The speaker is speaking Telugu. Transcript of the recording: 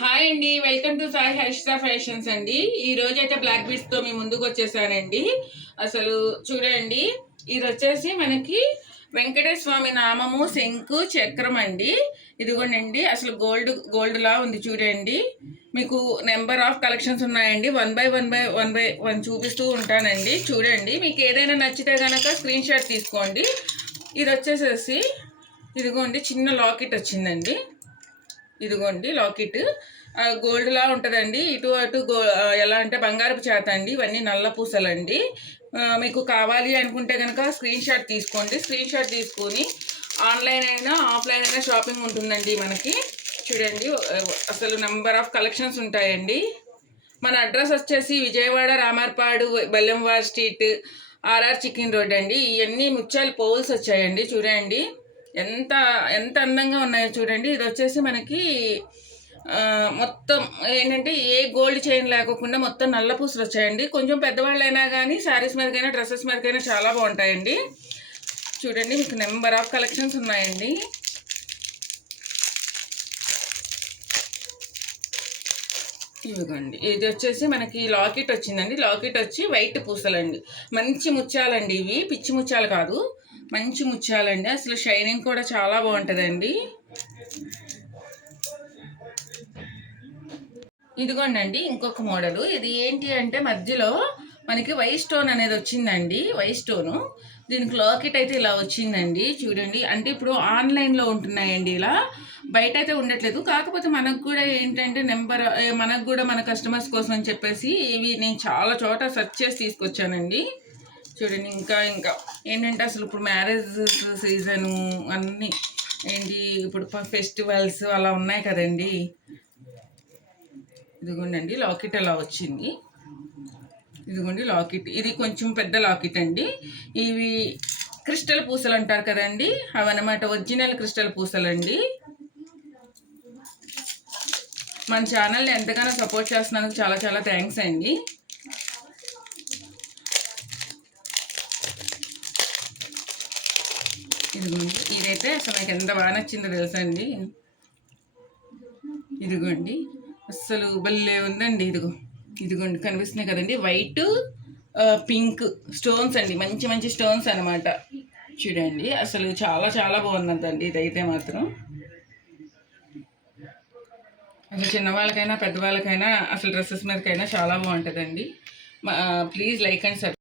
హాయ్ అండి, welcome to Sai Harshitha fashions అండి. ఈ రోజు అయితే బ్లాక్ బీడ్స్ తో మీ ముందుకు వచ్చేసానండి. అసలు చూడండి, ఇది వచ్చేసి మనకి వెంకటేశ్వర స్వామి నామము శంకు చక్రం అండి. ఇదిగోండి, అసలు గోల్డ్ లా ఉంది చూడండి. మీకు నెంబర్ ఆఫ్ కలెక్షన్స్ ఉన్నాయండి. వన్ బై వన్ చూపిస్తూ ఉంటానండి. చూడండి, మీకు ఏదైనా నచ్చితే కనుక స్క్రీన్ షాట్ తీసుకోండి. ఇది వచ్చేసేసి ఇదిగోండి, చిన్న లాకెట్ వచ్చిందండి. ఇదిగోండి లాకెట్, గోల్డ్ లా ఉంటుందండి. ఇటు అటు ఎలా అంటే బంగారపు చేత అండి. ఇవన్నీ నల్ల పూసలండి. మీకు కావాలి అనుకుంటే కనుక స్క్రీన్ షాట్ తీసుకోండి. స్క్రీన్ షాట్ తీసుకొని ఆన్లైన్ అయినా ఆఫ్లైన్ అయినా షాపింగ్ ఉంటుందండి మనకి. చూడండి, అసలు నెంబర్ ఆఫ్ కలెక్షన్స్ ఉంటాయండి. మన అడ్రస్ వచ్చేసి Vijayawada Ramarpadu Bellamvar street RR chicken road అండి. ఇవన్నీ ముత్యాలు పోల్స్ వచ్చాయండి. చూడండి ఎంత ఎంత అందంగా ఉన్నాయో చూడండి. ఇది వచ్చేసి మనకి మొత్తం ఏంటంటే ఏ గోల్డ్ చైన్ లేకోకుండా మొత్తం నల్ల పూసలు వచ్చాయండి. కొంచెం పెద్దవాళ్ళైనా కానీ శారీస్ మీదకైనా డ్రెస్సెస్ మీదకైనా చాలా బాగుంటాయండి. చూడండి, మీకు నెంబర్ ఆఫ్ కలెక్షన్స్ ఉన్నాయండి. ఇదిగోండి, ఇది వచ్చేసి మనకి లాకెట్ వచ్చిందండి. లాకెట్ వచ్చి వైట్ పూసలండి. మంచి ముత్యాలండి ఇవి, పిచ్చి ముత్యాలు కాదు, మంచి ముత్యాలండి. అసలు షైనింగ్ కూడా చాలా బాగుంటుందండి. ఇదిగోండి ఇంకొక మోడలు. ఇది ఏంటి అంటే మధ్యలో మనకి వైట్ స్టోన్ అనేది వచ్చిందండి. వైట్ స్టోను, దీనికి లాకెట్ అయితే ఇలా వచ్చిందండి. చూడండి, అంటే ఇప్పుడు ఆన్లైన్లో ఉంటున్నాయండి, ఇలా బయట అయితే ఉండట్లేదు. కాకపోతే మనకు కూడా ఏంటంటే మనకు కూడా మన కస్టమర్స్ కోసం అని చెప్పేసి ఇవి నేను చాలా చోట సెర్చ్ చేసి తీసుకొచ్చానండి. చూడండి, ఇంకా ఇంకా ఏంటంటే అసలు ఇప్పుడు మ్యారేజ్ సీజను అన్నీ ఏంటి, ఇప్పుడు ఫెస్టివల్స్ అలా ఉన్నాయి కదండి. ఇదిగోండి లాకెట్ అలా వచ్చింది. ఇదిగోండి లాకెట్, ఇది కొంచెం పెద్ద లాకెట్ అండి. ఇవి క్రిస్టల్ పూసలు అంటారు కదండి, అవన్నమాట ఒరిజినల్ క్రిస్టల్ పూసలండి. మన ఛానల్ని ఎంతగానో సపోర్ట్ చేస్తున్నందుకు చాలా చాలా థ్యాంక్స్ అండి. ఇదిగోండి, ఇదైతే అసలు నాకు ఎంత బాగా నచ్చిందో తెలుసా అండి. ఇదిగోండి, అస్సలు భలే ఉందండి. ఇదిగోండి కనిపిస్తున్నాయి కదండి, వైట్ పింక్ స్టోన్స్ అండి, మంచి మంచి స్టోన్స్ అనమాట. చూడండి, అసలు చాలా చాలా బాగుందండి ఇదైతే మాత్రం. అసలు చిన్నవాళ్ళకైనా పెద్దవాళ్ళకైనా అసలు డ్రెస్సెస్ మీదకైనా చాలా బాగుంటుందండి. Please like and subscribe.